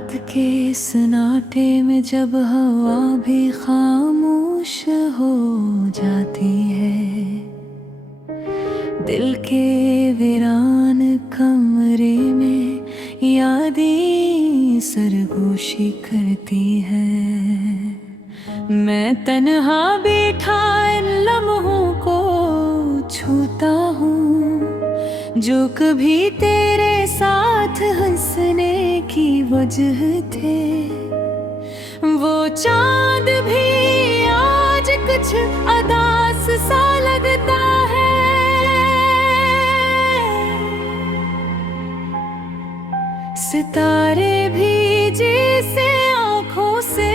रात के सन्नाटे में जब हवा भी खामोश हो जाती है, दिल के वीरान कमरे में यादें सरगोशी करती है। मैं तन्हा बैठा इन लम्हों को छूता हूँ जो कभी तेरे साथ हंसने की वजह थे। वो चांद भी आज कुछ उदास सा लगता है। सितारे भी जैसे आँखों से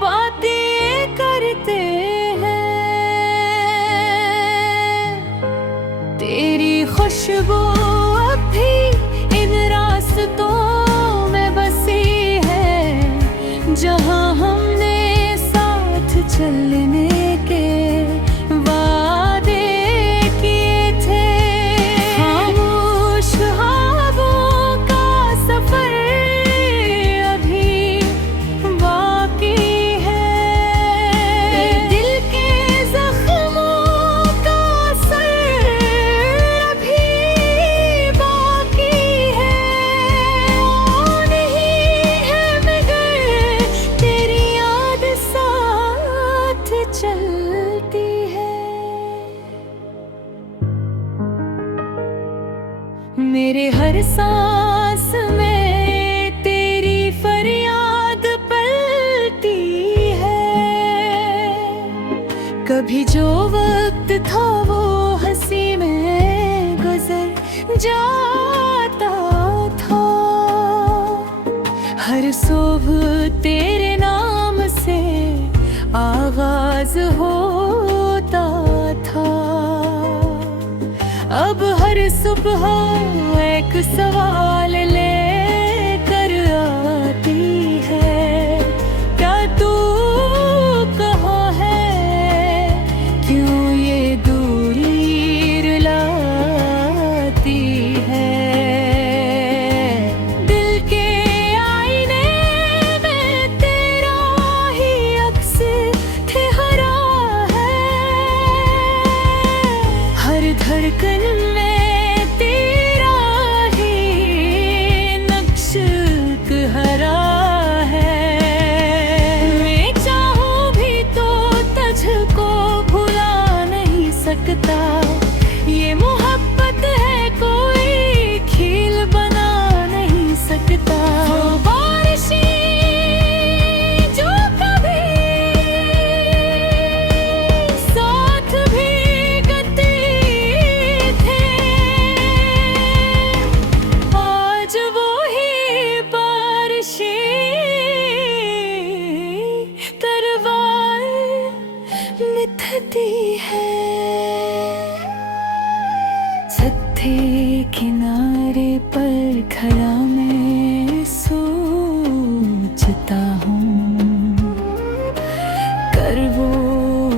बातें करते हैं। तेरी खुशबू अब भी इन रास्तों में बसी है जहाँ हमने साथ चलने के वादे किए थे। खामोश ख्वाबों का सफर अभी बाकी है। दिल के जख्मों का असर अभी बाकी है। वो नहीं है मगर तेरी याद साथ चलती है। मेरे हर सांस में तेरी फरियाद पलती है। कभी जो वक्त था वो हंसी में गुजर जाता था। हर सुबह तेरे नाम से आगाज होता था। अब हर सुबह एक सवाल लेकर आती है। क्या तू कहाँ है? क्यों ये दूरी रुलाती है? दिल के आईने में तेरा ही अक्स ठहरा है। हर धड़कन में तेरा ही नक्श हरा है। मैं चाहूं भी तो तुझको भुला नहीं सकता। ये मोहब्बत है कोई खेल बना नहीं सकता। वो बारिशें जो कभी साथ भीगते थे, आज वो ही बारिशें तरवार मिथती है। सत्ते किनारे पर खड़ा मैं सोचता हूँ, कर वो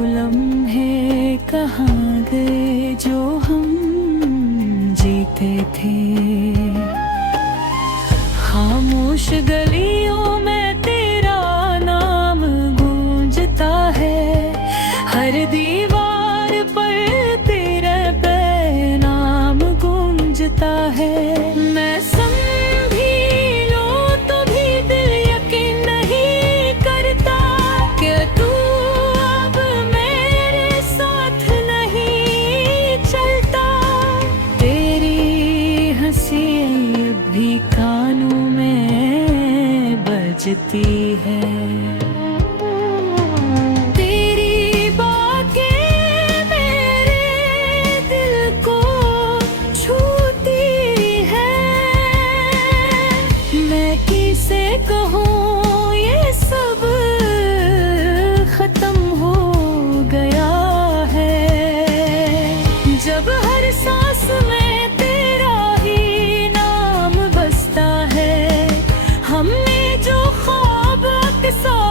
लम्हे कहाँ गए जो हम जीते थे। खामोश गलियों में तेरा नाम गूंजता है। हर दीवार पर तेरा नाम गूंजता है। मैं समझी लूं तो भी दिल यकीन नहीं करता कि तू अब मेरे साथ नहीं चलता। तेरी हंसी अब भी कानों में बजती है। तेरी बातें मेरे दिल को छूती है। मैं किसे कहूँ ये सब खत्म हो गया है। जब हर सांस में तेरा ही नाम बसता है। हमने जो ख्वाब के साथ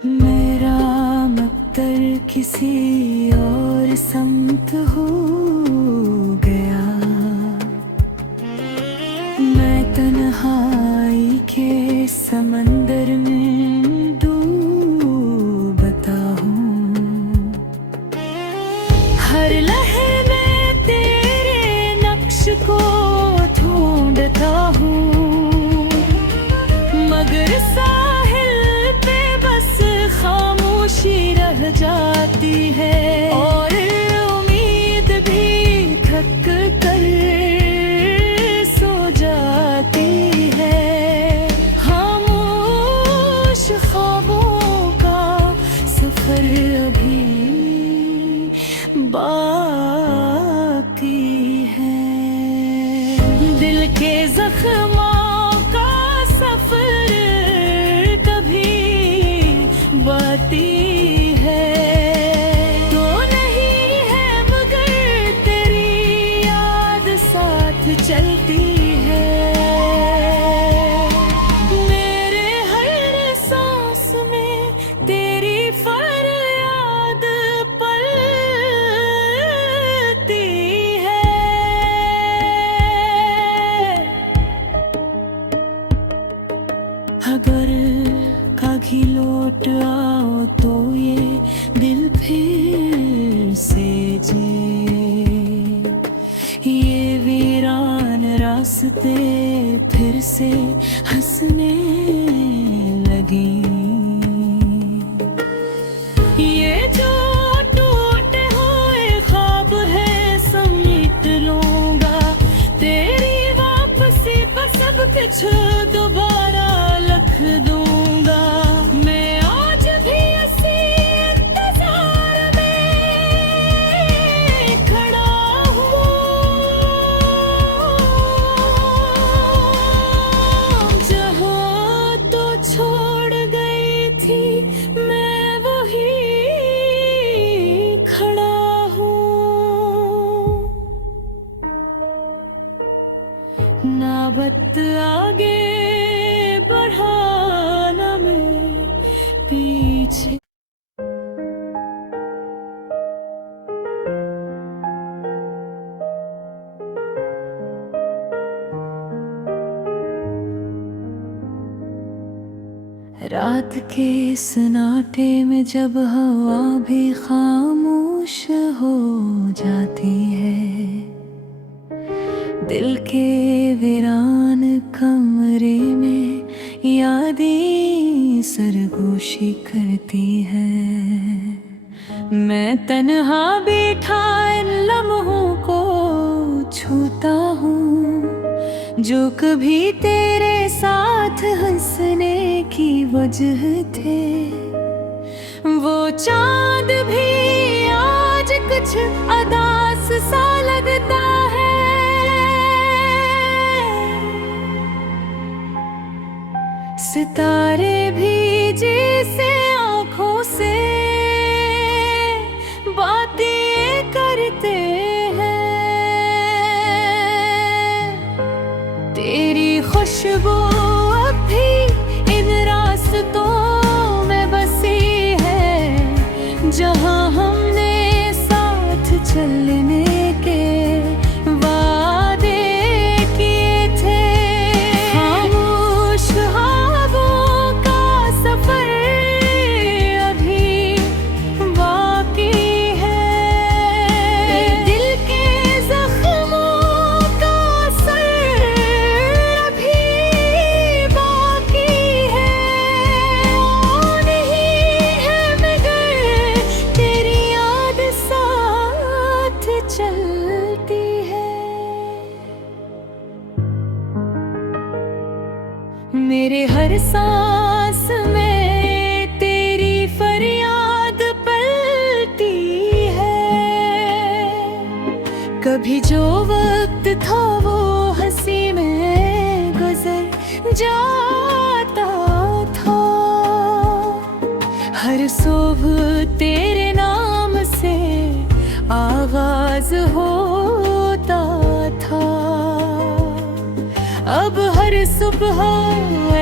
मेरा मक्तर किसी और समत हो गया, मैं तन्हाई के समंदर में डूबता हूँ। हर लहर में तेरे नक्श को ढूंढता हूँ, मगर साहिल पे बस खामोशी रह जाती है, और उम्मीद भी थक कर सो जाती है। खामोश ख्वाबों का सफर अभी बाकी है, दिल के जख्मों का सफर कभी बाती है। तो नहीं है मगर तेरी याद साथ चलती है, मेरे हर सांस में तेरी फरियाद पलती है। अगर कभी लौट आओ तो ये दिल फिर से जे, ये वीरान रास्ते फिर से हंसने लगी। ये जो टूटे हुए ख्वाब है समेट लूंगा, तेरी वापसी पर सब कुछ दोबारा लिख दूंगा। मैं आज भी इसी इंतजार में खड़ा हूँ, जहाँ तो छोड़ गई थी मैं वही खड़ा हूँ। ना बत आगे बढ़ाना मैं पीछे। रात के सन्नाटे में जब हवा भी खामोश हो जाती है, दिल के वीरान कमरे में यादें सरगोशी करती है। मैं तन्हा बैठा इन लम्हों को छूता हूँ, जो कभी तेरे साथ हंसने की वजह थे। वो चांद भी आज कुछ अदास सा लगता है, सितारे भी जैसे आँखों से बातें करते हैं। तेरी खुशबू अब भी इन रास्तों में बसी है, जहाँ हमने साथ चलने के वादे किए थे। खामोश ख्वाबों का सफर अभी बाकी है, दिल के जख्मों का असर अभी बाकी है। नहीं है मगर तेरी याद साथ चलती है, मेरे हर सांस में तेरी फरियाद पलती है। कभी जो वक्त था वो हंसी में गुजर जाता था, हर सुबह तेरे नाम से आगाज होता था। अब हर सुबह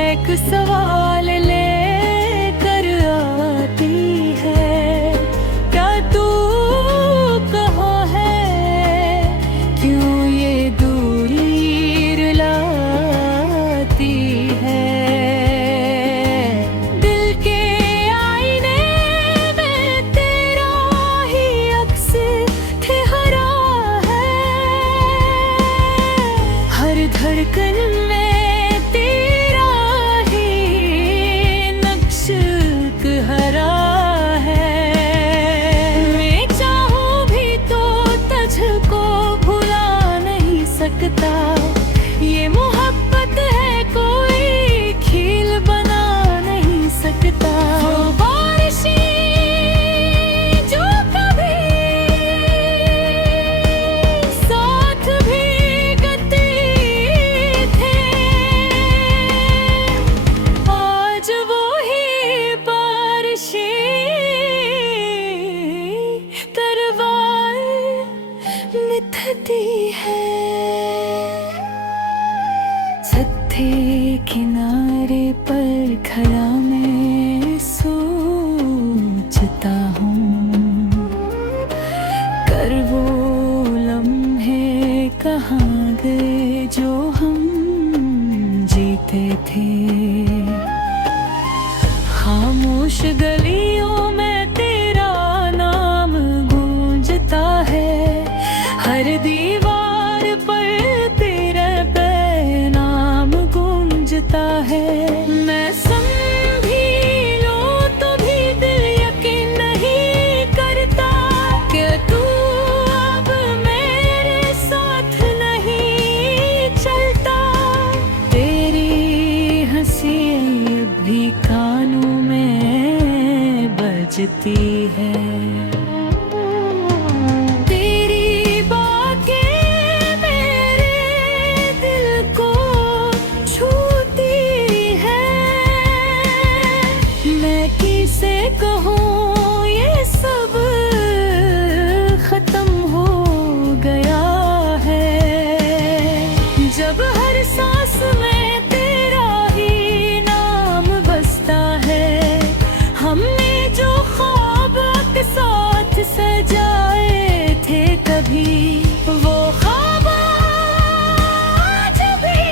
एक सवाल लेकर छूती है। छत किनारे पर खड़ा मैं सोचता हूँ, कर वो लम्हे कहाँ गए जो हम जीते थे। खामोश गलियों में तेरा नाम गूंजता है, हर दीवार पर तेरा पैगाम गूंजता है। मैं समझी लूं तो भी दिल यकीन नहीं करता कि तू अब मेरे साथ नहीं चलता। तेरी हंसी अब भी कानों में बजती है, तेरी बातें मेरे दिल को छूती है। मैं किसे कहूँ ये सब खत्म हो गया है, जब हर सांस में तेरा ही नाम बसता है। हमने जो ख्वाब के साथ सजाए थे कभी, वो ख्वाब आज भी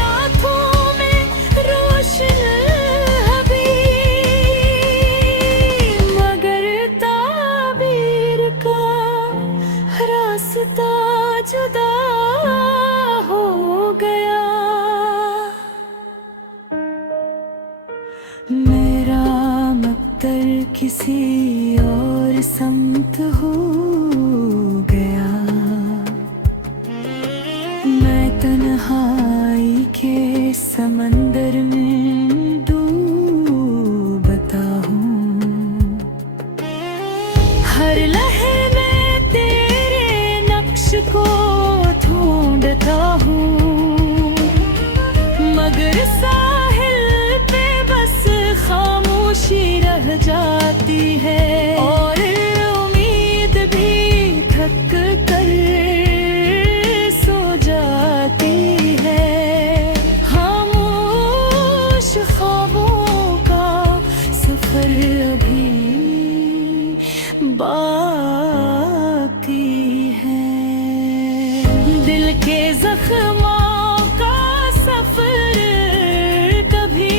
आँखों में रोशन अभी, मगर ताबीर का रास्ता जुदा हो गया। मेरा मक्तर किसी और समत हो गया, मैं तन्हाई के समंदर में डूबता हूँ। हर लहर में तेरे नक्श को ढूंढता हूँ, मगर साहिल पे बस खामोशी रह जाती है। और उम्मीद भी थक कर सो जाती है। खामोश ख्वाबों का सफर अभी बाकी है। दिल के जख्मों का सफर कभी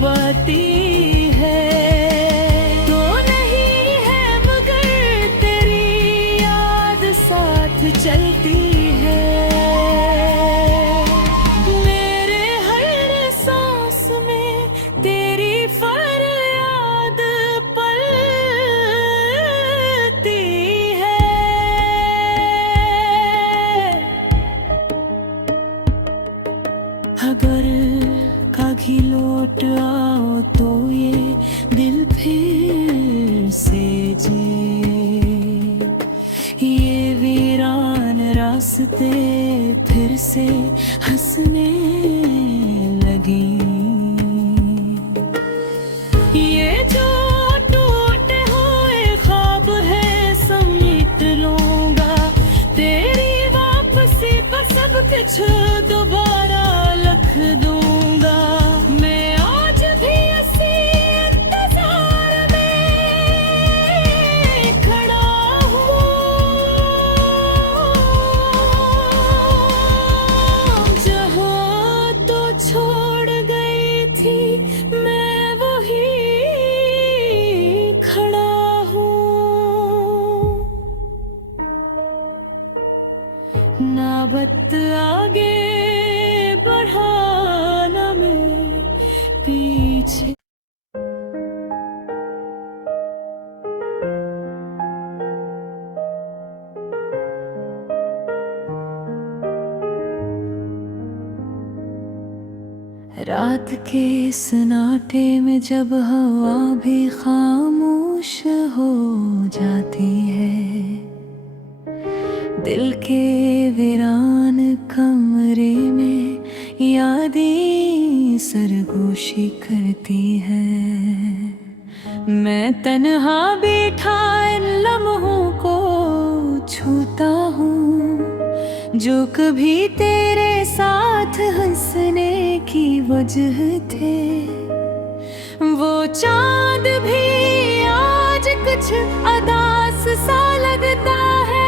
बाती है, तो नहीं है मगर तेरी याद साथ चलती है। मेरे हर सांस में तेरी फरियाद पलती है। अगर कभी लौट आओ तो ये दिल फिर से जे, ये वीरान रास्ते फिर से हंसने लगी। ये जो टूटे हुए ख्वाब है समेट लूंगा, तेरी वापसी पर सब कुछ दोबारा लिख दूंगा। मैं आज भी इसी इंतजार में खड़ा हूँ, जहाँ तो छोड़ गई थी मैं वही खड़ा हूँ। ना वक्त आगे बढ़ाना मैं पीछे। रात के सन्नाटे में जब हवा भी खामोश हो जाती है, दिल के वीरान कमरे में यादें सरगोशी करती है। मैं तन्हा बैठा इन लम्हों को छूता हूँ। जो कभी तेरे साथ हंसने की वजह थे, वो चांद भी आज कुछ उदास सा लगता है।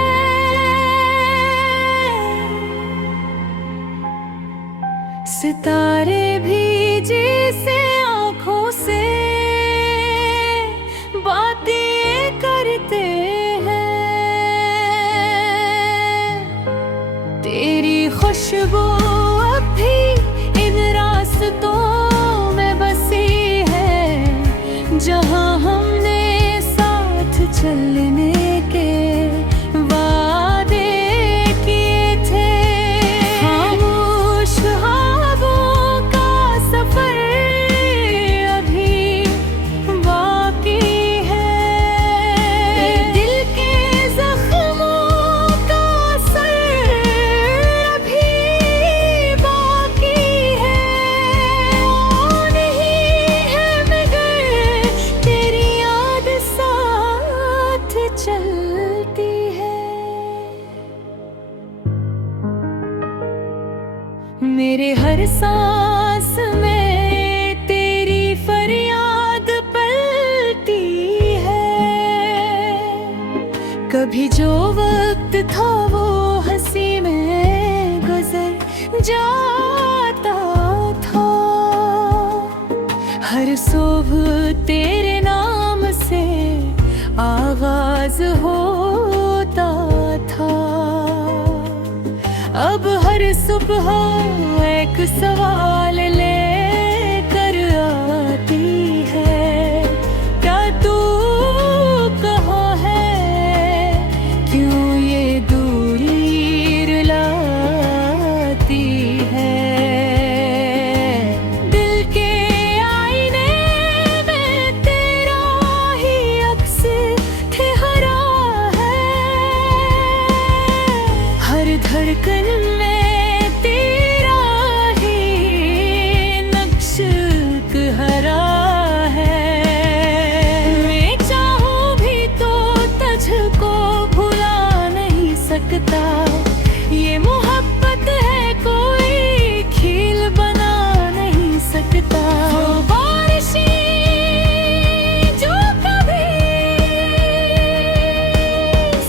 सितारे भी जैसे आँखों से बातें करते हैं। तेरी खुशबू अब भी इन रास्तों में बसी है, जहाँ हमने साथ चलने के वादे किए थे। खामोश ख्वाबों का सफर अभी बाकी है। दिल के जख्मों का असर अभी बाकी है। वो नहीं है मगर तेरी याद साथ चलती है। मेरे हर सांस में तेरी फरियाद पलती है। कभी जो वक्त था वो हंसी में गुजर जाता था। हर सुबह तेरे नाम से आगाज होता था। अब हर सुबह एक सवाल लेकर आती है, क्या तू कहाँ है? क्यों ये दूरी रुलाती है? दिल के आईने में तेरा ही अक्स ठहरा है। हर धड़कन में तेरा ही नक्श हरा है। मैं चाहूं भी तो तुझको भुला नहीं सकता। ये मोहब्बत है कोई खेल बना नहीं सकता। वो बारिशें जो कभी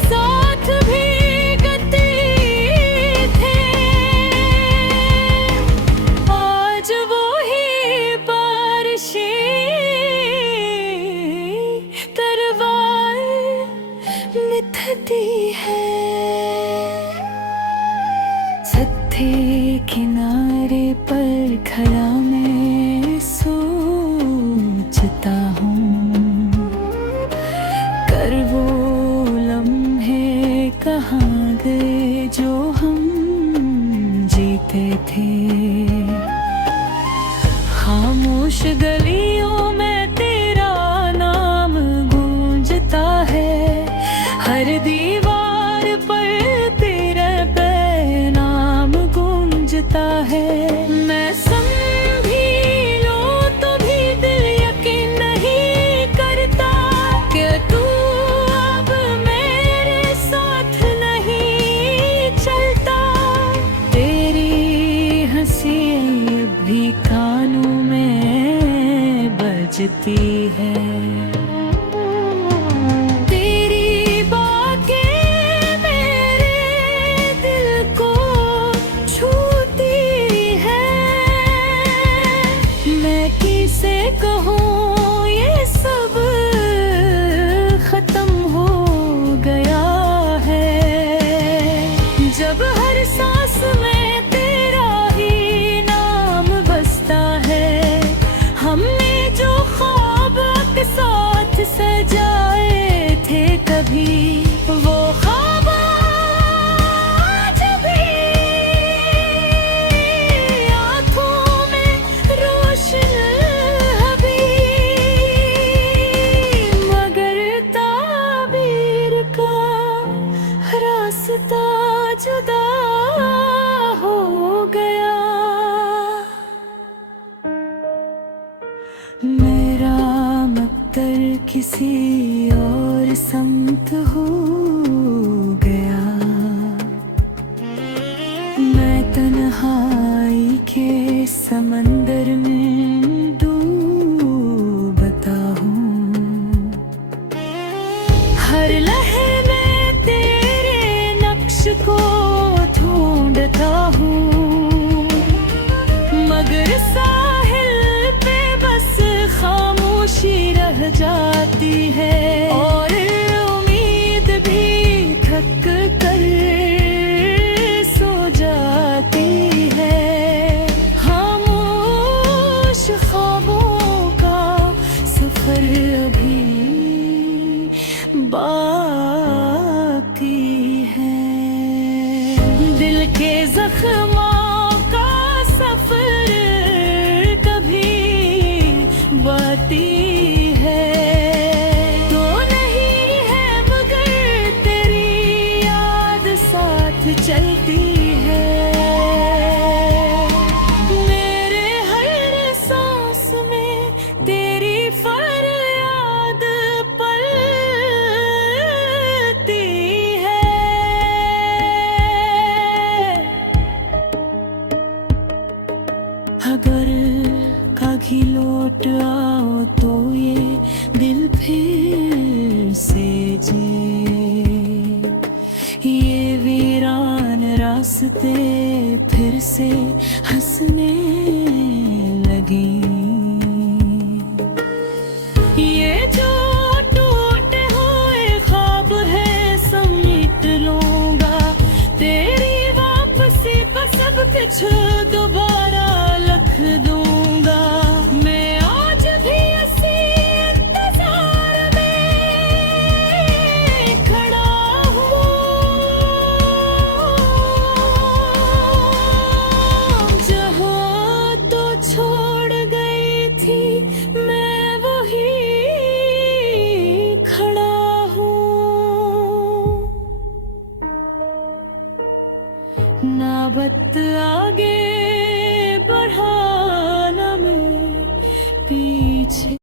साथ भीगते थे, आज वो ही बारिशें तरवार मिथती है। सत्ते किनारे पर खड़ा मैं सोचता हूँ, कर वो लम्हे कहाँ गए जो हम जीते थे। खामोश गलियों में तेरा नाम गूंजता है। हर दीवार पर तेरा नाम गूंजता है। मैं समझी लूं तो भी दिल यकीन नहीं करता कि तू अब मेरे साथ नहीं चलता। तेरी हंसी अब भी कानों में बजती है। तेरी बातें मेरे दिल को छूती है। मैं किसे कहूँ ये सब खत्म हो गया है। जब हर सांस में तेरा ही नाम बसता है। हमने जो ख्वाब के साथ सजाए थे कभी, वो ख्वाब आज भी आँखों में रोशन अभी। मगर ताबीर का रास्ता जुदा हो गया। मेरा मक्तर किसी और समत हो गया। तन्हाई के समंदर में डूबता हूँ। हर लहर में तेरे नक्श को ढूंढता हूँ, मगर साहिल पे बस खामोशी रह जाती है और उम्मीद भी थक कर सो जाती है। खामोश ख्वाबों का सफर अभी बाकी है। दिल के जख्मों का सफर कभी बाती है तो नहीं है, मगर तेरी याद साथ चलती है। मेरे हर सांस में तेरी फरियाद पलती है। अगर कभी लौट आओ तो ये दिल फिर से जे, ये वीरान रास्ते फिर से हंसने लगी। ये जो टूटे हुए ख्वाब है समेट लूंगा, तेरी वापसी पर सब कुछ दोबारा